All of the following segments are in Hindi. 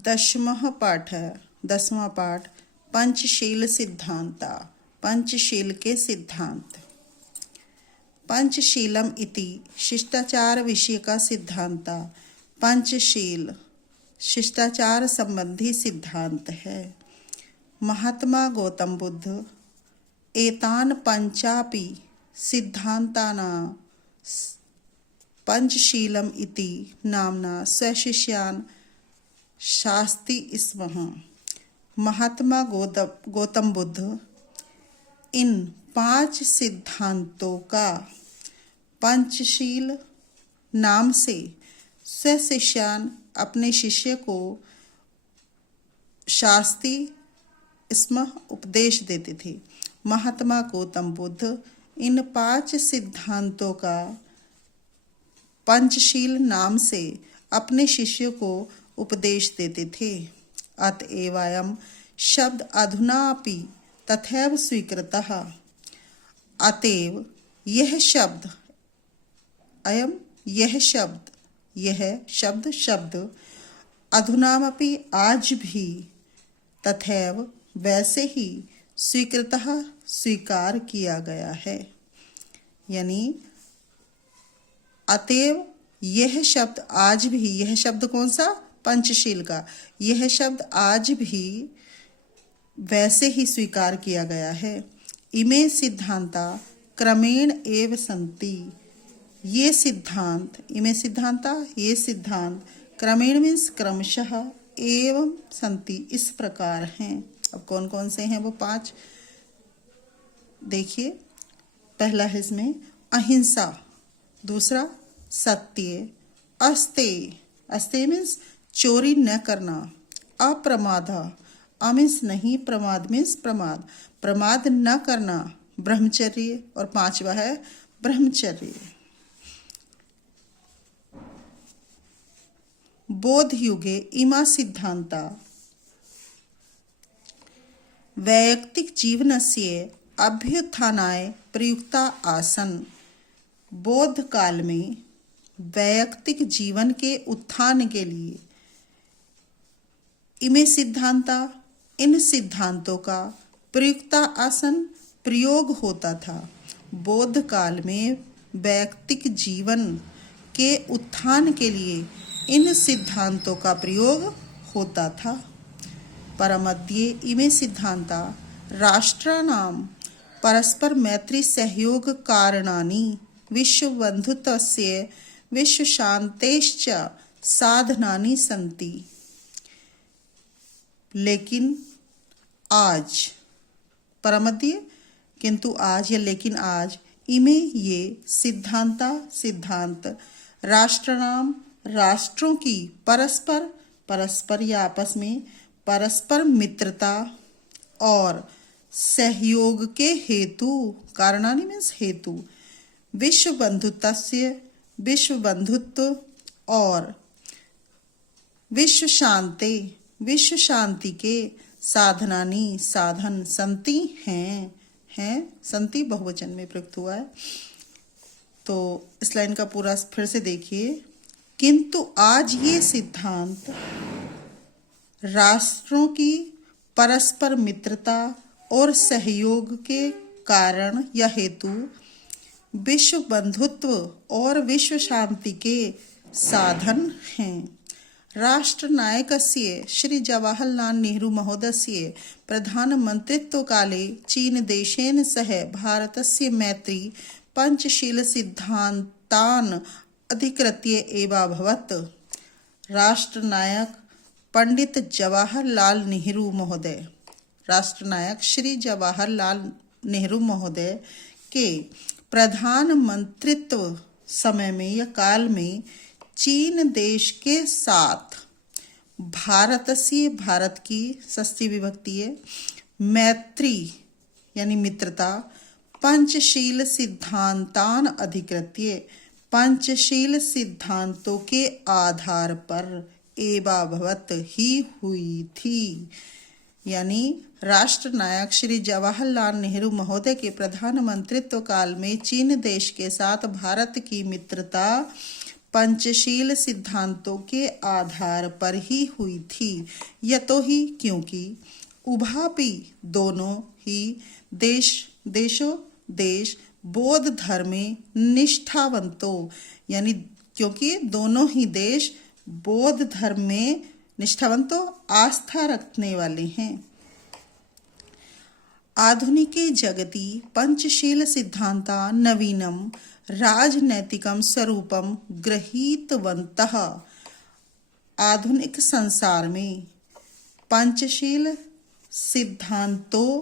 दशमः पाठः, 10वां पाठ, पंचशील सिद्धांता। पंचशील के सिद्धांत। पंचशीलम इति शिष्टाचार विषय का सिद्धांता। पंचशील शिष्टाचार संबंधी सिद्धांत है। महात्मा गौतम बुद्ध एतान पंचापि सिद्धांतानां पंचशीलम इति नामना स्वशिष्यान् शास्ति स्मः। महात्मा गौतम बुद्ध इन 5 सिद्धांतों का पंचशील नाम से स्वशिष्यान् अपने शिष्य को शास्ति स्मः उपदेश देते थे। महात्मा गौतम बुद्ध इन 5 सिद्धांतों का पंचशील नाम से अपने शिष्य को उपदेश देते थे। अतएव अयं शब्द अधुनापि तथैव स्वीकृतः। अतएव यह शब्द अधुनापि आज भी तथैव वैसे ही स्वीकृतः स्वीकार किया गया है। यानी अतएव यह शब्द आज भी, यह शब्द कौन सा? पंचशील का। यह शब्द आज भी वैसे ही स्वीकार किया गया है। इमे सिद्धांता क्रमेण एव सन्ति। ये सिद्धांत, इमे सिद्धांता, ये सिद्धांत क्रमेण मीन्स क्रमशः, एवं सन्ति इस प्रकार हैं। अब कौन कौन से हैं वो 5? देखिए, पहला है इसमें अहिंसा, दूसरा सत्य, अस्ते मीन्स चोरी न करना, अप्रमादा, मीन्स नहीं, प्रमाद मीन्स प्रमाद न करना, ब्रह्मचर्य, और 5वां है ब्रह्मचर्य। बोध युगे इमा सिद्धांता वैयक्तिक जीवनस्य अभ्युत्थानाय प्रयुक्ता आसन। बौद्ध काल में वैयक्तिक जीवन के उत्थान के लिए इमे सिद्धांता, इन सिद्धांतों का प्रयुक्ता आसन प्रयोग होता था। बौद्ध काल में वैयक्तिक जीवन के उत्थान के लिए इन सिद्धांतों का प्रयोग होता था। परमध्ये इमे सिद्धांता राष्ट्राणां परस्पर मैत्री सहयोग कारणानि विश्वबन्धुत्वस्य विश्वशान्तेश्च साधनानि सन्ति। लेकिन आज, परमध्य किंतु आज, या लेकिन आज, इमे ये सिद्धांत राष्ट्रों की परस्पर या आपस में परस्पर मित्रता और सहयोग के हेतु, कारणानि मीन्स हेतु, विश्वबंधुत्व और विश्व शांति के साधन संति हैं। संति बहुवचन में प्रयुक्त हुआ है। तो इस लाइन का पूरा फिर से देखिए। किंतु आज ये सिद्धांत राष्ट्रों की परस्पर मित्रता और सहयोग के कारण या हेतु विश्व बंधुत्व और विश्व शांति के साधन हैं। राष्ट्रनायकस्य श्री जवाहरलाल नेहरू महोदयस्य प्रधानमन्त्रित्व काले चीन देशेन सह भारतस्य मैत्री पंचशील सिद्धांतान् अधिकृत्य एव अभवत्। राष्ट्रनायक पंडित जवाहरलाल नेहरू महोदय, राष्ट्रनायक श्री जवाहरलाल नेहरू महोदय के प्रधानमंत्रित्व समय में या काल में चीन देश के साथ भारत की षष्ठी विभक्ति है, मैत्री यानी मित्रता, पंचशील सिद्धांतान अधिकृत्य, पंचशील सिद्धांतों के आधार पर एवाभवत ही हुई थी। यानी राष्ट्रनायक श्री जवाहरलाल नेहरू महोदय के प्रधानमंत्रित्व काल में चीन देश के साथ भारत की मित्रता पंचशील सिद्धांतों के आधार पर ही हुई थी। यतोहि क्योंकि उभापि दोनों ही देश बौद्ध धर्मे निष्ठावंतो, यानी क्योंकि दोनों ही देश बौद्ध धर्म में निष्ठावंतो आस्था रखने वाले हैं। आधुनिके जगति पंचशील सिद्धांता नवीनम राजनैतिकम स्वरूपम गृहीतवन्तः। आधुनिक संसार में पंचशील सिद्धांतों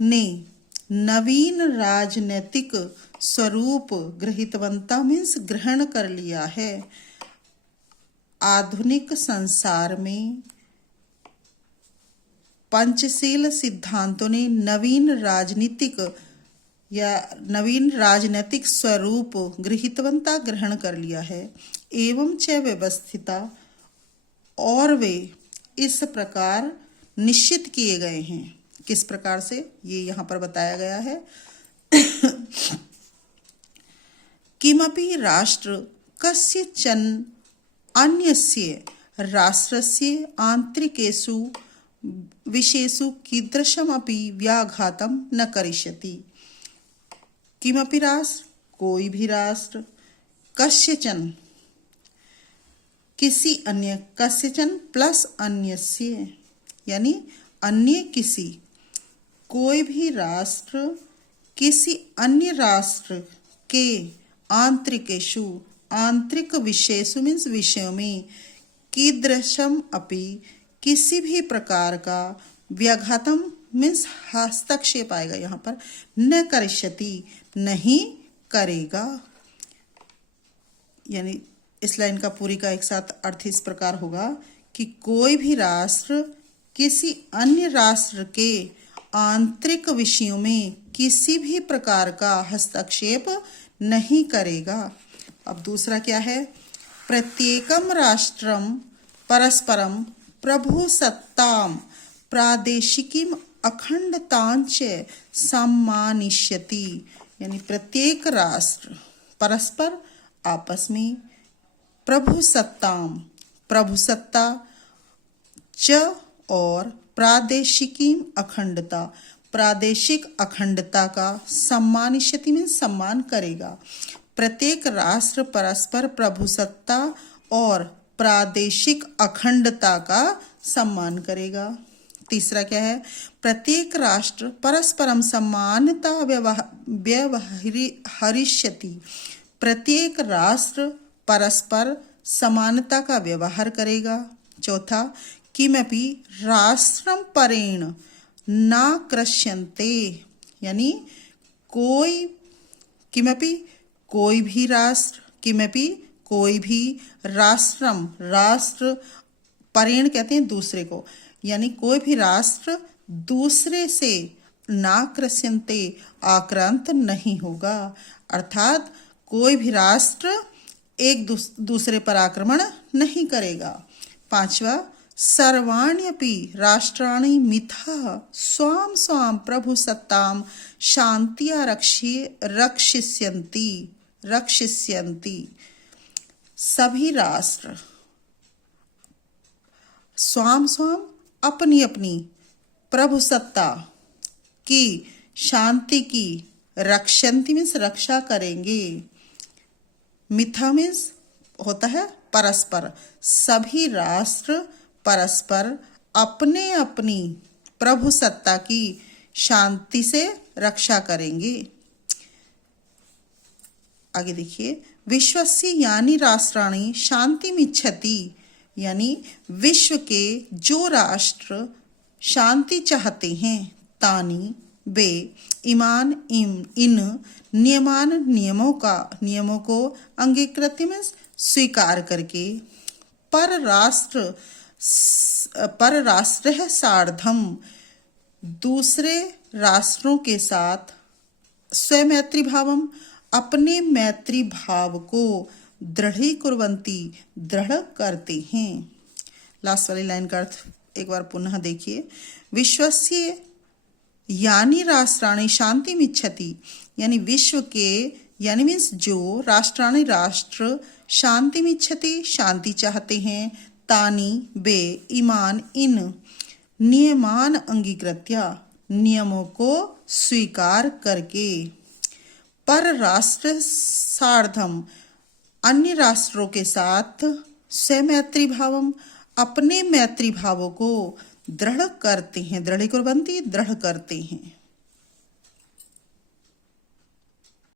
ने नवीन राजनैतिक स्वरूप गृहीतवंता मीन्स ग्रहण कर लिया है। आधुनिक संसार में पंचशील सिद्धांतों ने नवीन राजनीतिक स्वरूप गृहीतवंता ग्रहण कर लिया है। एवं च व्यवस्थिता, और वे इस प्रकार निश्चित किए गए हैं। किस प्रकार से, ये यहाँ पर बताया गया है। किमपि राष्ट्र कस्यचन अन्यस्य राष्ट्रस्य आंतरिकेषु विषयेषु कीदृशमपि व्याघातं न करिष्यति। किमपि राष्ट्र, कोई भी राष्ट्र, कस्यचन किसी अन्य, कस्यचन प्लस अन्यस्य यानी अन्य किसी, कोई भी राष्ट्र किसी अन्य राष्ट्र के आंतरिकेषु, आंतरिक विषयेषु मीन्स विषयों में, कीदृशम अपि किसी भी प्रकार का, व्याघातम मीन्स हस्तक्षेप आएगा यहाँ पर, न करिष्यति नहीं करेगा। यानी इस लाइन का पूरी का एक साथ अर्थ इस प्रकार होगा कि कोई भी राष्ट्र किसी अन्य राष्ट्र के आंतरिक विषयों में किसी भी प्रकार का हस्तक्षेप नहीं करेगा। अब दूसरा क्या है, प्रत्येकम राष्ट्रम परस्परम प्रभुसत्ताम प्रादेशिकीम अखंडतांच सम्मानिष्यति। यानी प्रत्येक राष्ट्र परस्पर आपस में प्रभुसत्ताम, प्रभुसत्ता च और प्रादेशिकीम अखंडता, प्रादेशिक अखंडता का सम्मानिष्यति में सम्मान करेगा। प्रत्येक राष्ट्र परस्पर प्रभुसत्ता और प्रादेशिक अखंडता का सम्मान करेगा। तीसरा क्या है, प्रत्येक राष्ट्र परस्परम समानता व्यवहरिष्यति। प्रत्येक राष्ट्र परस्पर समानता का व्यवहार करेगा। चौथा, किमपि राष्ट्रम परेण नाकृष्यन्ते, यानी कोई, किमपि कोई भी राष्ट्र, किमपि कोई भी राष्ट्रम, राष्ट्र परेण कहते हैं दूसरे को, यानी कोई भी राष्ट्र दूसरे से नाकृष्यन्ते आक्रांत नहीं होगा। अर्थात कोई भी राष्ट्र एक दूसरे पर आक्रमण नहीं करेगा। पांचवा, सर्वाण्यपि राष्ट्राणि मिथः स्वाम स्वाम प्रभुसत्तां शांत्या रक्षिष्यन्ति। सभी राष्ट्र स्वाम स्वाम अपनी अपनी प्रभुसत्ता की, शांति की, रक्षन्ति मीन्स रक्षा करेंगे। मिथा मीन्स होता है परस्पर। सभी राष्ट्र परस्पर अपने अपनी प्रभुसत्ता की शांति से रक्षा करेंगे। आगे देखिए, विश्वस्य यानी राष्ट्राणि शांतिमिच्छति, यानी विश्व के जो राष्ट्र शांति चाहते हैं, तानी वे ईमान इन नियमों को अंगीकृत में स्वीकार करके परराष्ट्र सार्धम दूसरे राष्ट्रों के साथ स्वमैत्री भावम अपने मैत्री भाव को दृढ़ करते हैं। लास्ट वाली लाइन का अर्थ एक बार पुनः देखिए, विश्वस्य यानी राष्ट्राणि शांतिमिच्छति, यानी विश्व के यानी मीन्स जो राष्ट्राणि राष्ट्र शांतिमिच्छति शांति चाहते हैं, तानी वे इमान इन नियमान अंगीकृत्य नियमों को स्वीकार करके, पर राष्ट्र सार्धम अन्य राष्ट्रों के साथ स्वमैत्री भावम अपने मैत्री भावों को दृढ़ करते हैं, दृढ़ करते हैं।